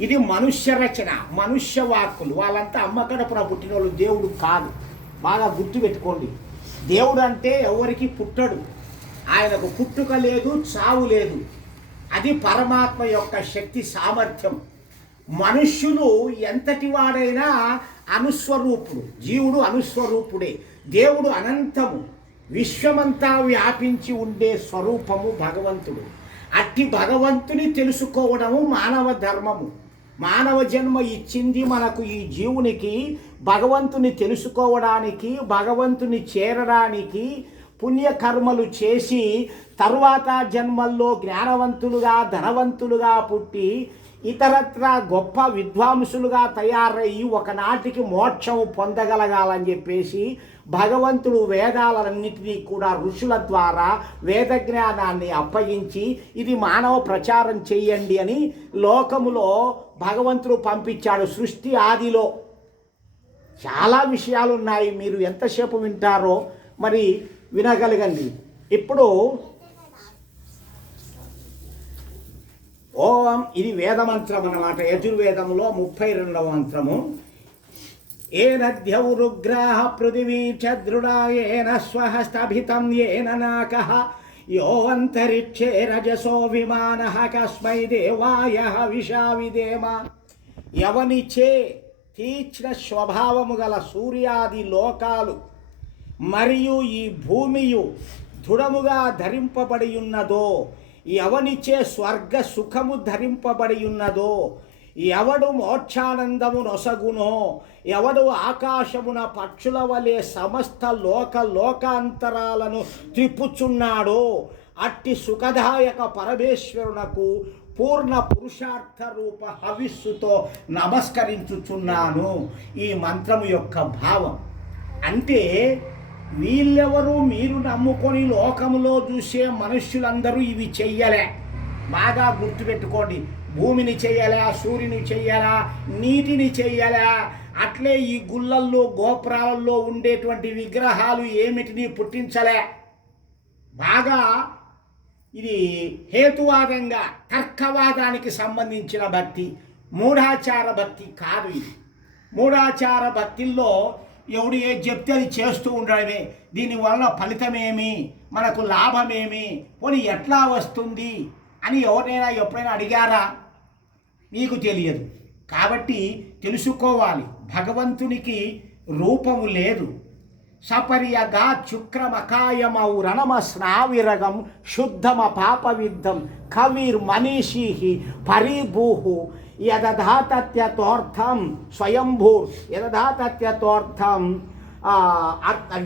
ఇది మనుష్య రచన మనుష్య వాక్కులు. వాళ్ళంతా అమ్మ కడపున పుట్టిన వాళ్ళు దేవుడు కాదు. బాగా గుర్తుపెట్టుకోండి దేవుడు అంటే ఎవరికి పుట్టడు. ఆయనకు పుట్టుక లేదు చావు లేదు. అది పరమాత్మ యొక్క శక్తి సామర్థ్యం. మనుష్యులు ఎంతటి వాడైనా అనుస్వరూపుడు. జీవుడు అనుస్వరూపుడే. దేవుడు అనంతము. విశ్వమంతా వ్యాపించి ఉండే స్వరూపము భగవంతుడు. అట్టి భగవంతుని తెలుసుకోవడము మానవ ధర్మము. మానవ జన్మ ఇచ్చింది మనకు ఈ జీవునికి భగవంతుని తెలుసుకోవడానికి భగవంతుని చేరడానికి పుణ్యకర్మలు చేసి తరువాత జన్మల్లో జ్ఞానవంతులుగా ధనవంతులుగా పుట్టి ఇతరత్ర గొప్ప విద్వాంసులుగా తయారయ్యి ఒకనాటికి మోక్షం పొందగలగాలని చెప్పేసి భగవంతుడు వేదాలన్నింటినీ కూడా ఋషుల ద్వారా వేద జ్ఞానాన్ని అప్పగించి ఇది మానవ ప్రచారం చేయండి అని లోకములో భగవంతుడు పంపించాడు సృష్టి ఆదిలో. చాలా విషయాలు ఉన్నాయి మీరు ఎంతసేపు వింటారో మరి వినగలగండి. ఇప్పుడు ఓం ఇది వేదమంత్రం అన్నమాట. యజుర్వేదంలో ముప్పై రెండవ మంత్రము. ఏనద్యౌరుగ్రాహ పృథివీ చదృఢా ఏన స్వహస్తభితం ఏన నాకః. యో అంతరిక్షే రజసో విమాన కస్మై దేవాయ విషా విదేమ యవనిచే తీక్ష్ణ స్వభావము గల సూర్యాది లోకాలు మరియు ఈ భూమియు దృఢముగా ధరింపబడి ఉన్నదో ఎవనిచే స్వర్గ సుఖము ధరింపబడి ఉన్నదో ఎవడు మోక్షానందము నొసగునో. ఎవడు ఆకాశమున పక్షుల వలె సమస్త లోక లోకాంతరాలను త్రిప్పుచున్నాడో. అట్టి సుఖదాయక పరమేశ్వరునకు పూర్ణ పురుషార్థ రూప హవిస్సుతో నమస్కరించుచున్నాను. ఈ మంత్రము యొక్క భావం. అంటే వీళ్ళెవరు మీరు నమ్ముకొని లోకములో చూసే మనుష్యులందరూ ఇవి చెయ్యలే. బాగా గుర్తుపెట్టుకోండి. భూమిని చెయ్యాలా సూర్యుని చెయ్యాలా నీటిని చెయ్యాలా అట్లే ఈ గుళ్ళల్లో గోపురాలలో ఉండేటువంటి విగ్రహాలు ఏమిటిని పుట్టించలే? బాగా ఇది హేతువాదంగా తర్కవాదానికి సంబంధించిన భక్తి మూఢాచార భక్తి కాదు ఇది. మూఢాచార భక్తిల్లో ఎవడు ఏది చెప్తే అది చేస్తూ ఉండడమే. దీనివల్ల ఫలితమేమి? మనకు లాభమేమి? పోనీ ఎట్లా వస్తుంది? అని ఎవరినైనా ఎప్పుడైనా అడిగారా? నీకు తెలియదు. కాబట్టి తెలుసుకోవాలి. భగవంతునికి రూపము లేదు. సపర్యగా చుక్రమకాయమౌ రణమ స్నావిరగం శుద్ధమ పాపవిద్ధం కవిర్ మనీషీ పరిభూహు యదధాతత్యతోర్థం స్వయంభూర్ యదధాతత్యతోర్థం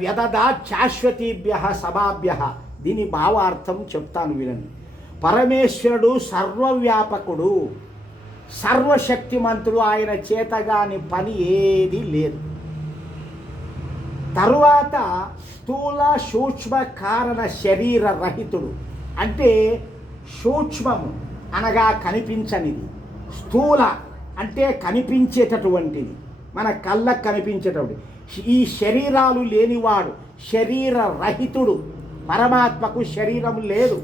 యదదా శాశ్వతీభ్య సభాభ్య. దీని భావార్థం చెప్తాను వినండి. పరమేశ్వరుడు సర్వవ్యాపకుడు. సర్వశక్తిమంతుడు ఆయన చేతగాని పని ఏది లేదు. తరువాత స్థూల సూక్ష్మ కారణ శరీర రహితుడు. అంటే సూక్ష్మము అనగా కనిపించనిది. స్థూల అంటే కనిపించేటటువంటిది. మన కళ్ళకు కనిపించేటటువంటి. ఈ శరీరాలు లేనివాడు శరీర రహితుడు. పరమాత్మకు శరీరం లేదు.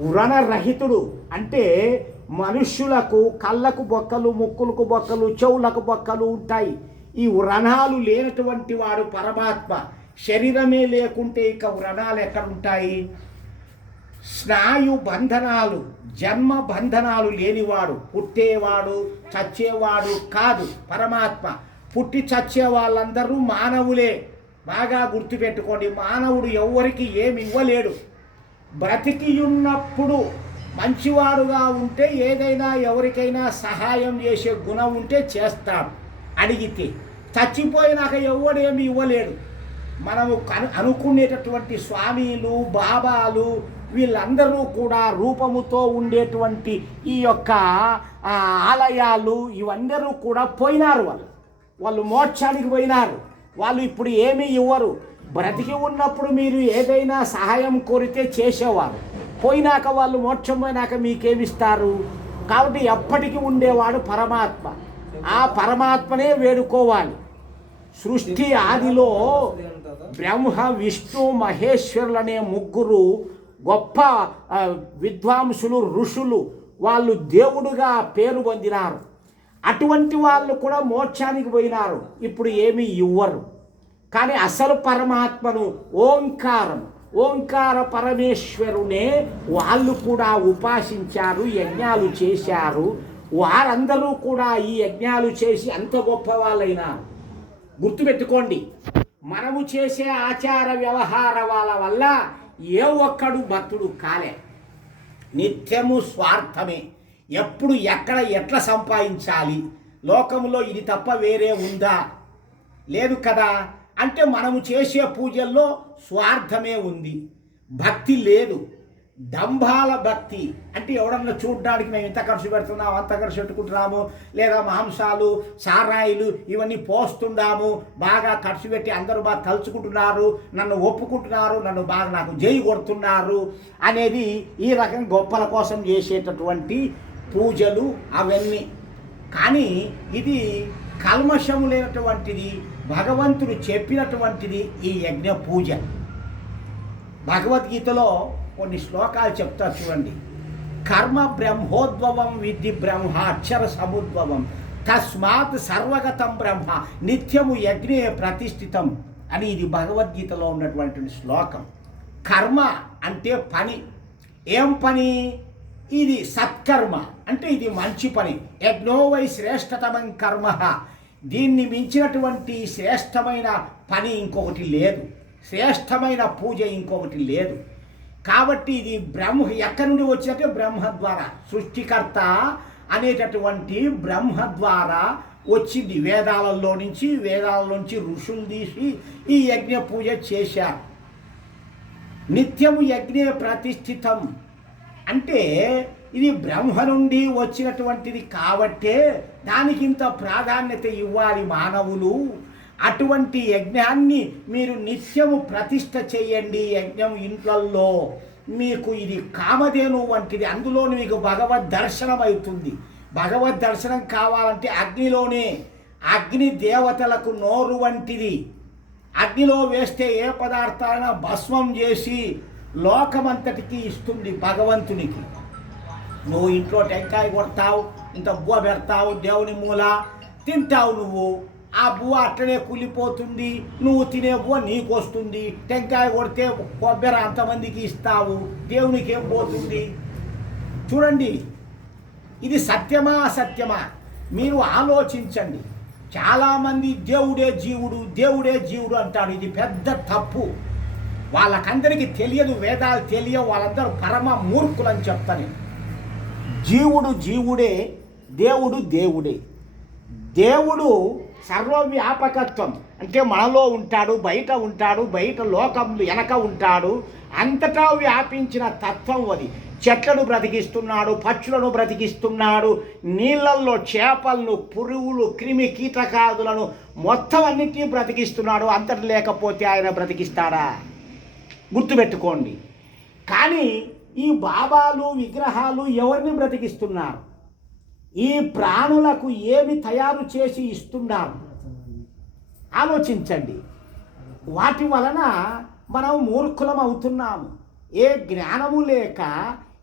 వ్రణరహితుడు అంటే మనుష్యులకు కళ్ళకు బొక్కలు ముక్కులకు బొక్కలు చెవులకు బొక్కలు ఉంటాయి. ఈ వ్రణాలు లేనటువంటి వాడు పరమాత్మ. శరీరమే లేకుంటే ఇక వ్రణాలు ఎక్కడుంటాయి? స్నాయు బంధనాలు జన్మ బంధనాలు లేనివాడు. పుట్టేవాడు చచ్చేవాడు కాదు పరమాత్మ. పుట్టి చచ్చే వాళ్ళందరూ మానవులే. బాగా గుర్తుపెట్టుకోండి మానవుడు ఎవ్వరికి ఏమి ఇవ్వలేడు. బ్రతికి ఉన్నప్పుడు మంచివాడుగా ఉంటే ఏదైనా ఎవరికైనా సహాయం చేసే గుణం ఉంటే చేస్తాం. అడిగితే చచ్చిపోయినాక ఎవడేమి ఇవ్వలేడు. మనము కను అనుకునేటటువంటి స్వామీలు బాబాలు వీళ్ళందరూ కూడా రూపముతో ఉండేటువంటి ఈ యొక్క ఆలయాలు ఇవందరూ కూడా పోయినారు వాళ్ళు. వాళ్ళు మోక్షానికి పోయినారు. వాళ్ళు ఇప్పుడు ఏమీ ఇవ్వరు. బ్రతికి ఉన్నప్పుడు మీరు ఏదైనా సహాయం కోరితే చేసేవారు. పోయినాక వాళ్ళు మోక్షం పోయినాక మీకేమిస్తారు? కాబట్టి ఎప్పటికీ ఉండేవాడు పరమాత్మ. ఆ పరమాత్మనే వేడుకోవాలి. సృష్టి ఆదిలో బ్రహ్మ విష్ణు మహేశ్వరులు అనే ముగ్గురు గొప్ప విద్వాంసులు ఋషులు వాళ్ళు దేవుడుగా పేరు పొందినారు. అటువంటి వాళ్ళు కూడా మోక్షానికి పోయినారు. ఇప్పుడు ఏమీ ఇవ్వరు. కానీ అసలు పరమాత్మను ఓంకారం ఓంకార పరమేశ్వరునే వాళ్ళు కూడా ఉపాసించారు యజ్ఞాలు చేశారు. వారందరూ కూడా ఈ యజ్ఞాలు చేసి అంత గొప్ప వాళ్ళైనా. గుర్తుపెట్టుకోండి మనము చేసే ఆచార వ్యవహారాల వల్ల ఏ ఒక్కడు భక్తుడు కాలే. నిత్యము స్వార్థమే. ఎప్పుడు ఎక్కడ ఎట్లా సంపాదించాలి? లోకంలో ఇది తప్ప వేరే ఉందా? లేదు కదా. అంటే మనము చేసే పూజల్లో స్వార్థమే ఉంది. భక్తి లేదు. డంబాల భక్తి. అంటే ఎవడన్నా చూడడానికి మేము ఇంత ఖర్చు పెడుతున్నాము అంత ఖర్చు పెట్టుకుంటున్నాము లేదా మాంసాలు సారాయిలు ఇవన్నీ పోస్తున్నాము బాగా ఖర్చు పెట్టి అందరూ బాగా తలుచుకుంటున్నారు నన్ను ఒప్పుకుంటున్నారు నన్ను బాగా నాకు జై కొడుతున్నారు అనేది ఈ రకం గొప్పల కోసం చేసేటటువంటి పూజలు అవన్నీ. కానీ ఇది కల్మషం లేనటువంటిది. భగవంతుడు చెప్పినటువంటిది ఈ యజ్ఞ పూజ. భగవద్గీతలో కొన్ని శ్లోకాలు చెప్తారు చూడండి. కర్మ బ్రహ్మోద్భవం విద్ధి బ్రహ్మ అక్షర సముద్భవం. తస్మాత్ సర్వగతం బ్రహ్మ నిత్యము యజ్ఞే ప్రతిష్ఠితం అని ఇది భగవద్గీతలో ఉన్నటువంటి శ్లోకం. కర్మ అంటే పని. ఏం పని? ఇది సత్కర్మ. అంటే ఇది మంచి పని. యజ్ఞో వై శ్రేష్టతమం కర్మ. దీన్ని మించినటువంటి శ్రేష్టమైన పని ఇంకొకటి లేదు. శ్రేష్టమైన పూజ ఇంకొకటి లేదు. కాబట్టి ఇది బ్రహ్మ ఎక్కడి నుండి వచ్చినట్టే బ్రహ్మ ద్వారా సృష్టికర్త అనేటటువంటి బ్రహ్మ ద్వారా వచ్చింది. వేదాలలో నుంచి వేదాల నుంచి ఋషులు తీసి ఈ యజ్ఞ పూజ చేశారు. నిత్యము యజ్ఞే ప్రతిష్ఠితం. అంటే ఇది బ్రహ్మ నుండి వచ్చినటువంటిది కాబట్టే దానికి ఇంత ప్రాధాన్యత ఇవ్వాలి మానవులు. అటువంటి యజ్ఞాన్ని మీరు నిత్యము ప్రతిష్ట చేయండి యజ్ఞం ఇంట్లల్లో. మీకు ఇది కామధేను వంటిది. అందులో మీకు భగవద్ దర్శనం అవుతుంది. భగవద్ దర్శనం కావాలంటే అగ్నిలోనే. అగ్ని దేవతలకు నోరు వంటిది. అగ్నిలో వేస్తే ఏ పదార్థాలైనా భస్మం చేసి లోకమంతటికి ఇస్తుంది భగవంతునికి. నువ్వు ఇంట్లో టెంకాయ కొడతావు ఇంత బువ్వ పెడతావు దేవుని మూల తింటావు నువ్వు. ఆ బువ్వ అట్లనే కూలిపోతుంది నువ్వు తినే బువ్వ నీకు వస్తుంది టెంకాయ కొడితే కొబ్బరి అంతమందికి ఇస్తావు దేవునికి ఏం పోతుంది? చూడండి ఇది సత్యమా అసత్యమా? మీరు ఆలోచించండి. చాలామంది దేవుడే జీవుడు దేవుడే జీవుడు అంటారు. ఇది పెద్ద తప్పు. వాళ్ళకందరికీ తెలియదు వేదాలు తెలియవు వాళ్ళందరూ పరమ మూర్ఖులని చెప్తాను జీవుడు జీవుడే దేవుడు దేవుడే. దేవుడు సర్వవ్యాపకత్వం. అంటే మనలో ఉంటాడు బయట ఉంటాడు బయట లోకం వెనక ఉంటాడు. అంతటా వ్యాపించిన తత్వం అది. చెట్లను బ్రతికిస్తున్నాడు పక్షులను బ్రతికిస్తున్నాడు నీళ్ళల్లో చేపలను పురుగులు క్రిమి కీటకాదులను మొత్తం అన్నిటినీ బ్రతికిస్తున్నాడు. అంతటి లేకపోతే ఆయన బ్రతికిస్తాడా? గుర్తుపెట్టుకోండి. కానీ ఈ బాబాలు విగ్రహాలు ఎవరిని బ్రతికిస్తున్నారు? ఈ ప్రాణులకు ఏమి తయారు చేసి ఇస్తున్నారు? ఆలోచించండి. వాటి వలన మనం మూర్ఖులం అవుతున్నాము. ఏ జ్ఞానము లేక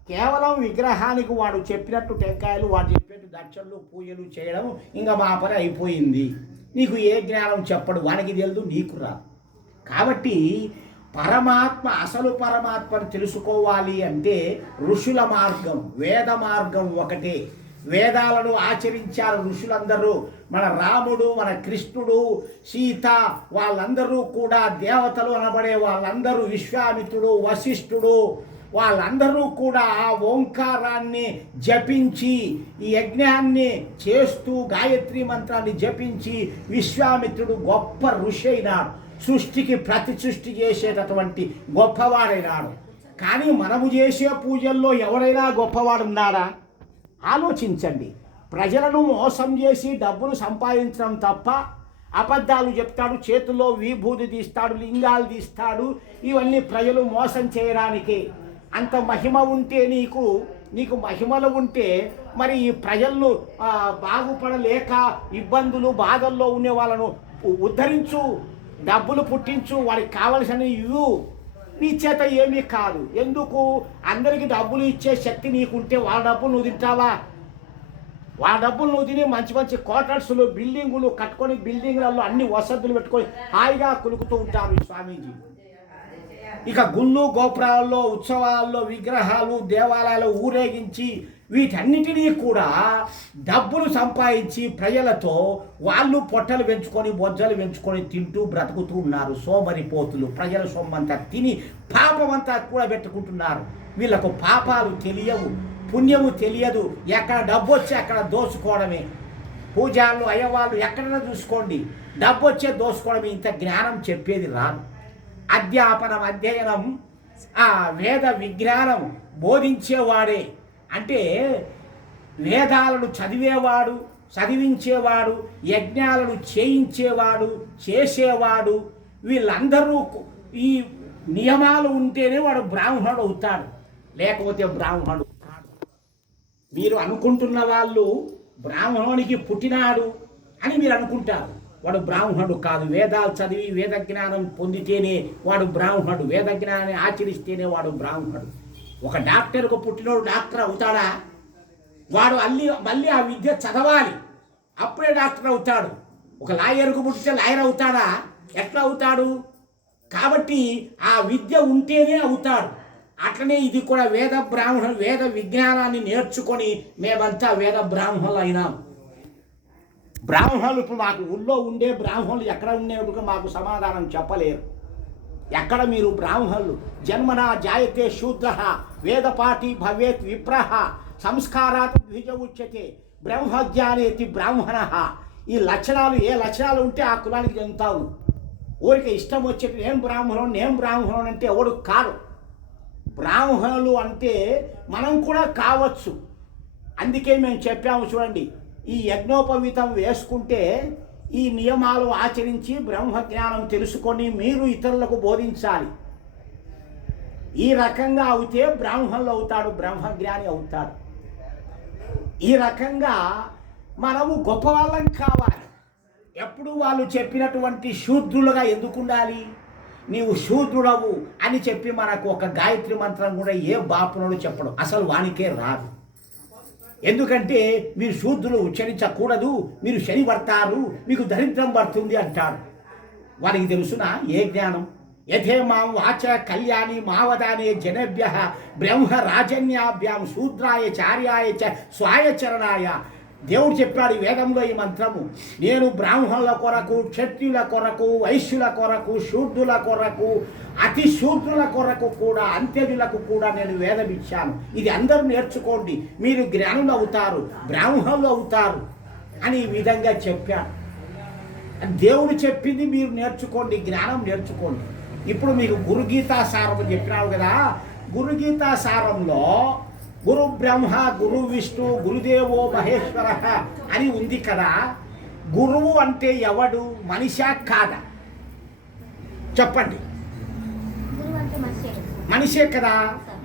కేవలం విగ్రహానికి వాడు చెప్పినట్టు టెంకాయలు వాడు చెప్పినట్టు దక్షలు పూజలు చేయడం ఇంకా మా పని అయిపోయింది. నీకు ఏ జ్ఞానం చెప్పడు వానికి తెలియదు నీకు రా కాబట్టి పరమాత్మ అసలు పరమాత్మను తెలుసుకోవాలి అంటే ఋషుల మార్గం వేద మార్గం ఒకటే. వేదాలను ఆచరించారు ఋషులందరూ. మన రాముడు మన కృష్ణుడు సీత వాళ్ళందరూ కూడా దేవతలు అనబడే వాళ్ళందరూ విశ్వామిత్రుడు వశిష్ఠుడు. వాళ్ళందరూ కూడా ఆ ఓంకారాన్ని జపించి ఈ యజ్ఞాన్ని చేస్తూ గాయత్రి మంత్రాన్ని జపించి విశ్వామిత్రుడు గొప్ప ఋషి అయినాడు. సృష్టికి ప్రతి సృష్టి చేసేటటువంటి గొప్పవాడైనాడు కానీ మనము చేసే పూజల్లో ఎవరైనా గొప్పవాడున్నాడా ఆలోచించండి. ప్రజలను మోసం చేసి డబ్బులు సంపాదించడం తప్ప అబద్ధాలు చెప్తాడు చేతుల్లో విభూతి తీస్తాడు లింగాలు తీస్తాడు. ఇవన్నీ ప్రజలు మోసం చేయడానికి. అంత మహిమ ఉంటే నీకు నీకు మహిమలు ఉంటే మరి ఈ ప్రజలను బాగుపడలేక ఇబ్బందులు బాధల్లో ఉండే వాళ్ళను ఉద్ధరించు. డబ్బులు పుట్టించు వాడికి కావలసిన ఇవ్వు. నీ చేత ఏమీ కాదు. ఎందుకు? అందరికి డబ్బులు ఇచ్చే శక్తి నీకుంటే వాళ్ళ డబ్బులు నువ్వు తింటావా? వాళ్ళ డబ్బులు నువ్వు తిని మంచి మంచి క్వార్టర్స్లు బిల్డింగులు కట్టుకొని బిల్డింగ్లలో అన్ని వసతులు పెట్టుకొని హాయిగా కులుకుతూ ఉంటారు స్వామీజీ. ఇక గుళ్ళు గోపురాల్లో ఉత్సవాల్లో విగ్రహాలు దేవాలయాలు ఊరేగించి వీటన్నిటినీ కూడా డబ్బులు సంపాదించి ప్రజలతో వాళ్ళు పొట్టలు పెంచుకొని బొజ్జలు పెంచుకొని తింటూ బ్రతుకుతూ ఉన్నారు. సోమరిపోతులు ప్రజల సొమ్మంతా తిని పాపమంతా కూడా పెట్టుకుంటున్నారు. వీళ్ళకు పాపాలు తెలియవు పుణ్యము తెలియదు. ఎక్కడ డబ్బు వచ్చి అక్కడ దోసుకోవడమే పూజారులు అయ్యవాళ్ళు ఎక్కడైనా చూసుకోండి. డబ్బు వచ్చే దోసుకోవడమే ఇంత జ్ఞానం చెప్పేది రాదు. అధ్యాపనం అధ్యయనం ఆ వేద విజ్ఞానం బోధించేవాడే. అంటే వేదాలను చదివేవాడు చదివించేవాడు యజ్ఞాలను చేయించేవాడు చేసేవాడు వీళ్ళందరూ ఈ నియమాలు ఉంటేనే వాడు బ్రాహ్మణుడు అవుతాడు. లేకపోతే బ్రాహ్మణుడు కాడు. మీరు అనుకుంటున్న వాళ్ళు బ్రాహ్మణునికి పుట్టినాడు అని మీరు అనుకుంటారు. వాడు బ్రాహ్మణుడు కాదు. వేదాలు చదివి వేద జ్ఞానం పొందితేనే వాడు బ్రాహ్మణుడు. వేద జ్ఞానాన్ని ఆచరిస్తేనే వాడు బ్రాహ్మణుడు. ఒక డాక్టర్కు పుట్టినోడు డాక్టర్ అవుతాడా? వాడు అల్లి మళ్ళీ ఆ విద్య చదవాలి. అప్పుడే డాక్టర్ అవుతాడు. ఒక లాయర్కు పుట్టితే లాయర్ అవుతాడా? ఎట్లా అవుతాడు? కాబట్టి ఆ విద్య ఉంటేనే అవుతాడు. అట్లనే ఇది కూడా వేద బ్రాహ్మణులు వేద విజ్ఞానాన్ని నేర్చుకొని మేమంతా వేద బ్రాహ్మణులు అయినాం బ్రాహ్మణులు ఇప్పుడు మాకు ఊళ్ళో ఉండే బ్రాహ్మణులు ఎక్కడ ఉండేట్టుగా మాకు సమాధానం చెప్పలేరు. ఎక్కడ మీరు బ్రాహ్మణులు? జన్మనా జాయతే శూద్ర వేదపాఠి భవేత్ విప్రహ సంస్కారాత్ ద్విజ ఉచ్యతే బ్రహ్మజ్ఞానేతి బ్రాహ్మణ. ఈ లక్షణాలు ఏ లక్షణాలు ఉంటే ఆ కులానికి చెందుతావు? ఊరికి ఇష్టం వచ్చేది నేను బ్రాహ్మణుడు నేను బ్రాహ్మణుడు అంటే ఎవడు కాదు బ్రాహ్మణులు అంటే మనం కూడా కావచ్చు. అందుకే మేము చెప్పాము చూడండి ఈ యజ్ఞోపవీతం వేసుకుంటే ఈ నియమాలు ఆచరించి బ్రహ్మజ్ఞానం తెలుసుకొని మీరు ఇతరులకు బోధించాలి. ఈ రకంగా అవుతే బ్రాహ్మణులు అవుతాడు బ్రహ్మజ్ఞాని అవుతాడు. ఈ రకంగా మనము గొప్పవాళ్ళం కావాలి. ఎప్పుడు వాళ్ళు చెప్పినటువంటి శూద్రులుగా ఎందుకు ఉండాలి? నీవు శూద్రుడవు అని చెప్పి మనకు ఒక గాయత్రి మంత్రం కూడా ఏ బాపునోడు చెప్పడం. అసలు వానికే రాదు. ఎందుకంటే మీరు శూద్రులు ఉచ్చరించకూడదు మీరు శని పడతారు మీకు దరిద్రం పడుతుంది అంటారు. వారికి తెలుసునా ఏ జ్ఞానం? యథే మాం వాచ కళ్యాణి మావదానే జనేభ్య బ్రహ్మ రాజన్యాభ్యాం శూద్రాయ చార్యాయ చ స్వాయచరణాయ దేవుడు చెప్పాడు వేదంలో ఈ మంత్రము. నేను బ్రాహ్మణుల కొరకు క్షత్రియుల కొరకు వైశ్యుల కొరకు శూద్రుల కొరకు అతి శూద్రుల కొరకు కూడా అంత్యజులకు కూడా నేను వేదం ఇచ్చాను. ఇది అందరూ నేర్చుకోండి. మీరు జ్ఞానులు అవుతారు బ్రాహ్మణులు అవుతారు అని ఈ విధంగా చెప్పాను. దేవుడు చెప్పింది మీరు నేర్చుకోండి జ్ఞానం నేర్చుకోండి. ఇప్పుడు మీకు గురుగీతా సారం చెప్పినావు కదా. గురుగీతా సారంలో గురు బ్రహ్మ గురు విష్ణు గురుదేవో మహేశ్వర అని ఉంది కదా. గురువు అంటే ఎవడు? మనిషా కాదా? చెప్పండి. మనిషే కదా.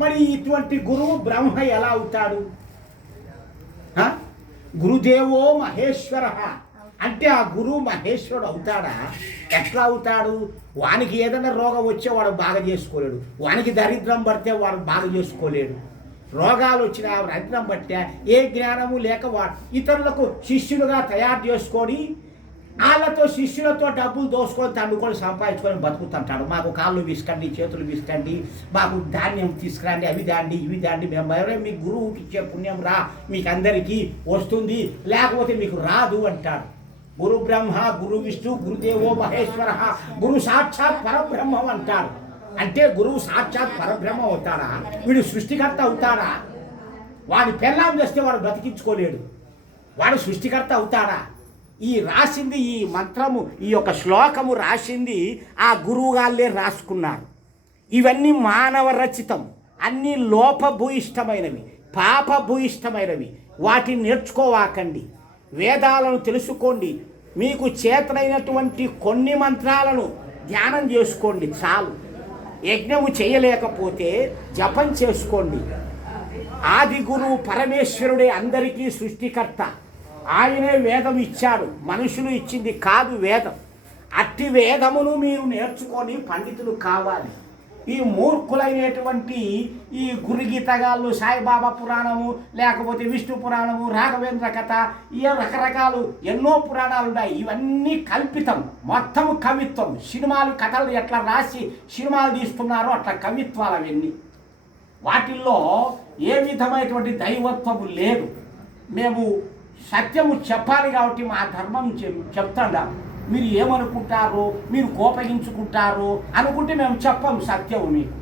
మరి ఇటువంటి గురువు బ్రహ్మ ఎలా అవుతాడు? గురుదేవో మహేశ్వర. అంటే ఆ గురువు మహేశ్వరుడు అవుతాడా? ఎట్లా అవుతాడు? వానికి ఏదైనా రోగం వచ్చే వాడు బాగా చేసుకోలేడు. వానికి దరిద్రం పడితే వాడు బాగా చేసుకోలేడు. రోగాలు వచ్చినా దరిద్రం పట్టే ఏ జ్ఞానము లేక వాడు ఇతరులకు శిష్యులుగా తయారు చేసుకొని వాళ్ళతో శిష్యులతో డబ్బులు దోసుకొని తండుకొని సంపాదించుకొని బతుకుతుంటాడు. మాకు కాళ్ళు విసుకండి చేతులు విసుకండి మాకు ధాన్యం తీసుకురండి అవి దాండి ఇవి దాండి మేము ఎవరే మీ గురువుకి ఇచ్చే పుణ్యం రా మీకు అందరికీ వస్తుంది లేకపోతే మీకు రాదు అంటాడు. గురు బ్రహ్మ గురు విష్ణు గురుదేవో మహేశ్వర గురు సాక్షాత్ పరబ్రహ్మం అంటాడు. అంటే గురువు సాక్షాత్ పరబ్రహ్మ అవుతాడా? వీడు సృష్టికర్త అవుతాడా? వాడి పెళ్ళాం చేస్తే వాడు బ్రతికించుకోలేడు. వాడు సృష్టికర్త అవుతాడా? ఈ రాసింది ఈ మంత్రము ఈ యొక్క శ్లోకము రాసింది ఆ గురువుగాళ్ళే రాసుకున్నారు. ఇవన్నీ మానవ రచితం. అన్నీ లోపభూయిష్టమైనవి పాపభూయిష్టమైనవి. వాటిని నేర్చుకోవాకండి. వేదాలను తెలుసుకోండి. మీకు చేతనైనటువంటి కొన్ని మంత్రాలను ధ్యానం చేసుకోండి చాలు. యజ్ఞము చేయలేకపోతే జపం చేసుకోండి. ఆది గురువు పరమేశ్వరుడే అందరికీ సృష్టికర్త. ఆయనే వేదం ఇచ్చాడు. మనుషులు ఇచ్చింది కాదు వేదం. అట్టి వేదమును మీరు నేర్చుకొని పండితులు కావాలి. ఈ మూర్ఖులైనటువంటి ఈ గురుగీతగాళ్ళు సాయిబాబా పురాణము లేకపోతే విష్ణు పురాణము రాఘవేంద్ర కథ ఈ రకరకాలు ఎన్నో పురాణాలు ఉన్నాయి. ఇవన్నీ కల్పితం. మొత్తం కవిత్వం. సినిమాలు కథలు ఎట్లా రాసి సినిమాలు తీస్తున్నారో అట్లా కవిత్వాలు అవన్నీ. వాటిల్లో ఏ విధమైనటువంటి దైవత్వము లేదు. మేము సత్యము చెప్పాలి కాబట్టి మా ధర్మం చెప్తాడా. మీరు ఏమనుకుంటారో మీరు కోపగించుకుంటారు అనుకుంటే మేము చెప్పము సత్యము మీకు.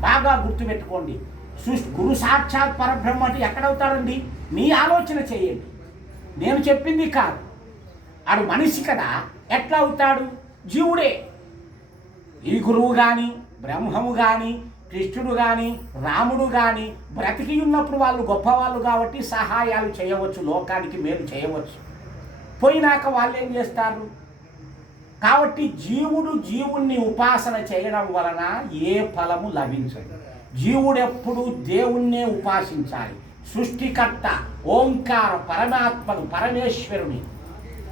బాగా గుర్తుపెట్టుకోండి. సృష్టి గురు సాక్షాత్ పరబ్రహ్మ అంటే ఎక్కడవుతాడండి? మీ ఆలోచన చేయండి. నేను చెప్పింది కాదు. ఆడు మనిషి కదా ఎట్లా అవుతాడు? జీవుడే. ఈ గురువు కానీ బ్రహ్మము కానీ కృష్ణుడు కానీ రాముడు కానీ బ్రతికి ఉన్నప్పుడు వాళ్ళు గొప్పవాళ్ళు కాబట్టి సహాయాలు చేయవచ్చు లోకానికి మేలు చేయవచ్చు. పోయినాక వాళ్ళు ఏం చేస్తారు? కాబట్టి జీవుడు జీవుణ్ణి ఉపాసన చేయడం వలన ఏ ఫలము లభించదు. జీవుడు ఎప్పుడు దేవుణ్ణే ఉపాసించాలి. సృష్టికర్త ఓంకార పరమాత్మను పరమేశ్వరుని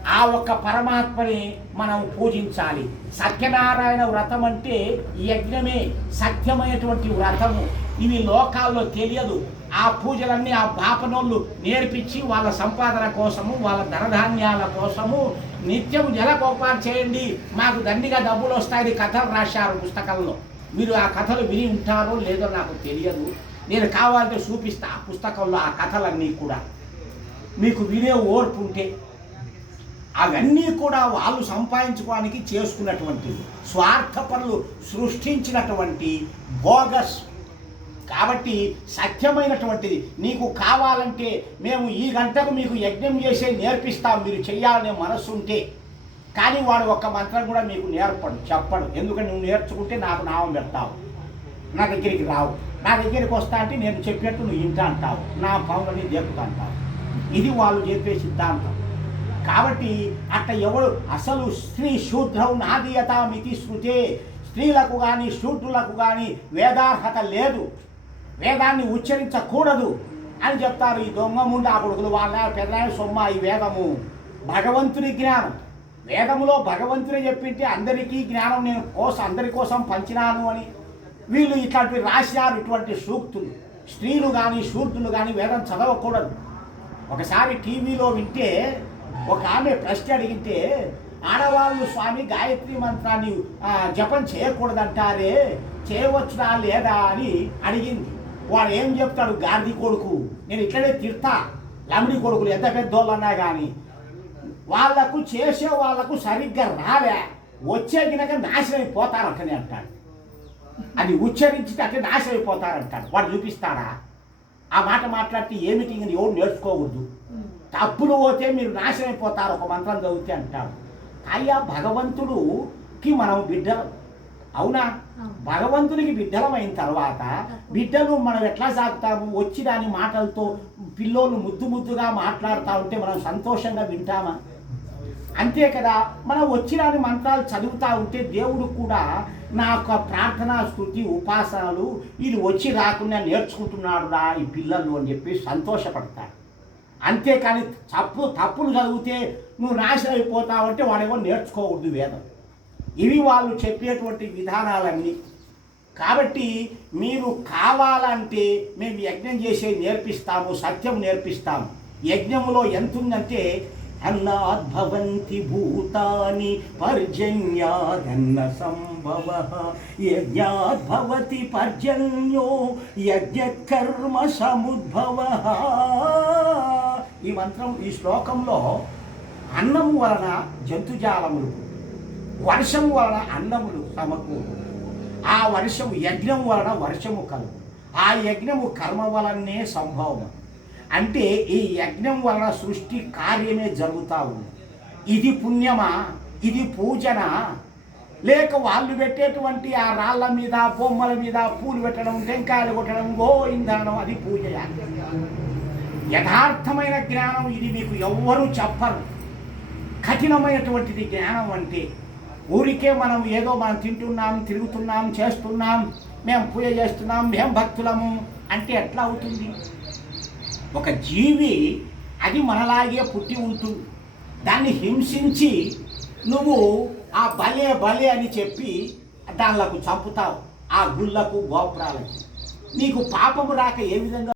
ఆ ఒక్క పరమాత్మని మనం పూజించాలి. సత్యనారాయణ వ్రతం అంటే యజ్ఞమే సత్యమైనటువంటి వ్రతము. ఇవి లోకాల్లో తెలియదు. ఆ పూజలన్నీ ఆ బాపనోళ్ళు నేర్పించి వాళ్ళ సంపాదన కోసము వాళ్ళ ధనధాన్యాల కోసము నిత్యం జలకోపాలు చేయండి. మాకు దండిగా డబ్బులు వస్తాయని కథలు రాశారు పుస్తకంలో. మీరు ఆ కథలు విని ఉంటారో లేదో నాకు తెలియదు. నేను కావాలంటే చూపిస్తా ఆ పుస్తకంలో ఆ కథలన్నీ కూడా. మీకు వినే ఓర్పు ఉంటే అవన్నీ కూడా వాళ్ళు సంపాదించుకోవడానికి చేసుకున్నటువంటివి స్వార్థపరులు సృష్టించినటువంటి బోగస్. కాబట్టి సత్యమైనటువంటిది. నీకు కావాలంటే మేము ఈ గంటకు మీకు యజ్ఞం చేసే నేర్పిస్తాం. మీరు చెయ్యాలనే మనస్సు ఉంటే కానీ వాడు ఒక్క మంత్రం కూడా మీకు నేర్పడు చెప్పడు. ఎందుకంటే నువ్వు నేర్చుకుంటే నాకు నామం పెడతావు. నా దగ్గరికి రావు. నా దగ్గరికి వస్తా అంటే నేను చెప్పినట్టు నువ్వు ఇంట అంటావు. నా పనులని దేపుతా అంటావు. ఇది వాళ్ళు చెప్పే సిద్ధాంతం. కాబట్టి అట్ట ఎవడు అసలు స్త్రీ శూద్రం నాదీయతామితి శృతే స్త్రీలకు కానీ శూద్రులకు కానీ వేదార్హత లేదు. వేదాన్ని ఉచ్చరించకూడదు అని చెప్తారు ఈ దొంగ ముండా కొడుకులు వాళ్ళ పెద్ద సొమ్మ ఈ వేదము. భగవంతుని జ్ఞానం. వేదములో భగవంతుడే చెప్పింటే అందరికీ జ్ఞానం నేను కోసం అందరి కోసం పంచినాను అని. వీళ్ళు ఇట్లాంటివి రాశారు ఇటువంటి సూక్తులు. స్త్రీలు కానీ శూద్రులు కానీ వేదం చదవకూడదు. ఒకసారి టీవీలో వింటే ఒక ఆమె ప్రశ్న అడిగితే ఆడవాళ్ళు స్వామి గాయత్రి మంత్రాన్ని జపం చేయకూడదంటారే చేయవచ్చునా లేదా అని అడిగింది. వాడు ఏం చెప్తాడు? గాంధీ కొడుకు నేను ఇట్లనే తిడతా. లమిడి కొడుకులు ఎంత పెద్దోళ్ళు అన్నా కానీ వాళ్ళకు చేసే వాళ్ళకు సరిగ్గా రాలే. వచ్చే గినక నాశనం అయిపోతారు అంటాడు. అది ఉచ్చరించితే అట్లా నాశనమైపోతారంటాడు. వాడు చూపిస్తాడా? ఆ మాట మాట్లాడితే ఏమిటి ఇంక ఎవరు నేర్చుకోకూడదు. తప్పులు పోతే మీరు నాశనం అయిపోతారు ఒక మంత్రం చదివితే అంటాడు. అయ్యా భగవంతుడుకి మనం బిడ్డ అవునా. భగవంతునికి బిడ్డలమైన తర్వాత బిడ్డలు మనం ఎట్లా సాగుతాము? వచ్చి దాని మాటలతో పిల్లోళ్ళు ముద్దు ముద్దుగా మాట్లాడుతూ ఉంటే మనం సంతోషంగా వింటామా? అంతే కదా మనం వచ్చిరాని మంత్రాలు చదువుతా ఉంటే దేవుడు కూడా నా యొక్క ప్రార్థనా స్థుతి ఉపాసనలు వీళ్ళు వచ్చి రాకుండా నేర్చుకుంటున్నాడు రా ఈ పిల్లలు అని చెప్పి సంతోషపడతాడు. అంతేకాని తప్పు తప్పులు చదివితే నువ్వు నాశనం అయిపోతావంటే వాడేమో నేర్చుకోకూడదు వేదం. ఇవి వాళ్ళు చెప్పేటువంటి విధానాలన్నీ. కాబట్టి మీరు కావాలంటే మేము యజ్ఞం చేసే నేర్పిస్తాము సత్యం నేర్పిస్తాము. యజ్ఞములో ఎంత ఉందంటే అన్నాద్భవంతి భూతాని పర్జన్యాదన్న సంభవ. యజ్ఞాద్భవతి పర్జన్యో యజ్ఞకర్మ సముద్భవ. ఈ మంత్రం ఈ శ్లోకంలో అన్నము వలన జంతుజాలములు వర్షం వలన అన్నములు సమకూరు ఆ వర్షము యజ్ఞం వలన వర్షము కలుగు. ఆ యజ్ఞము కర్మ వలనే సంభవం అంటే ఈ యజ్ఞం వల్ల సృష్టి కార్యమే జరుగుతూ ఉంది. ఇది పుణ్యమా? ఇది పూజన? లేక వాళ్ళు పెట్టేటువంటి ఆ రాళ్ళ మీద బొమ్మల మీద పూలు పెట్టడం టెంకాయలు కొట్టడం గోయిందనడం అది పూజ యథార్థమైన జ్ఞానం ఇది మీకు ఎవ్వరూ చెప్పరు. కఠినమైనటువంటిది జ్ఞానం అంటే ఊరికే మనం ఏదో మనం తింటున్నాం తిరుగుతున్నాం చేస్తున్నాం మేము పూజ చేస్తున్నాం మేము భక్తులము అంటే ఎట్లా అవుతుంది? ఒక జీవి అది మనలాగే పుట్టి ఉంటుంది. దాన్ని హింసించి నువ్వు ఆ బలే బలే అని చెప్పి దానిలకు చంపుతావు. ఆ గుళ్ళకు గోపురాలకి. నీకు పాపము రాక ఏ విధంగా